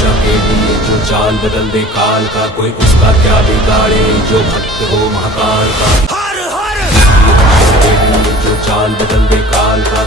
रक्षा के लिए जो चाल बदल दे काल का, कोई उसका क्या बिगाड़े जो भक्त हो महाकाल का। हर हर रक्षा के लिए जो चाल बदल दे काल का,